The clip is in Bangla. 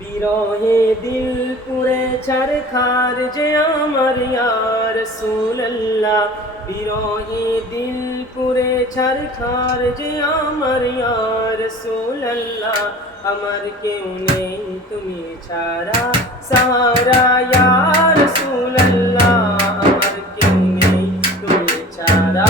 বিরহে দিল পুরে ছারখার যে আমার ইয়া রাসূলুল্লাহ, বিরহে দিল পুরে ছারখার যে আমার ইয়া রাসূলুল্লাহ। আমার কেউ নেই তুমি ছাড়া সাহারা ইয়া রাসূলুল্লাহ, আমার কেউ নেই তুমি ছাড়া